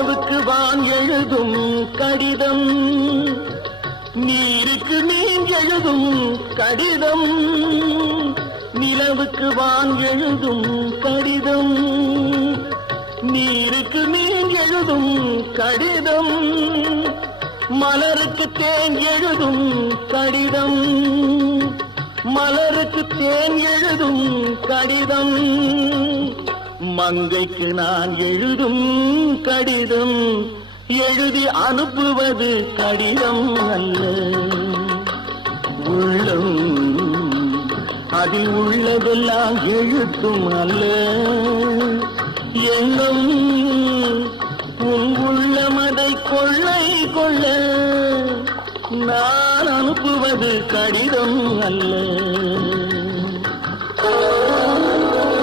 நிலவுக்கு வான் எழுதும் கடிதம், நீருக்கு நீர் எழுதும் கடிதம். நிலவுக்கு வான் எழுதும் கடிதம், நீருக்கு நீர் எழுதும் கடிதம். மலருக்கு தேன் எழுதும் கடிதம், மலருக்கு தேன் எழுதும் கடிதம். மங்கைக்கு நான் எழுதும் கடிதம், எழுதி அனுப்புவது கடிதம் அல்ல. உள்ளம் அதில் உள்ளதெல்லாம் எழுத்தும் அல்ல. எண்ணம் உன் உள்ளமதை கொள்ளை கொள்ள, நான் அனுப்புவது கடிதம் அல்ல.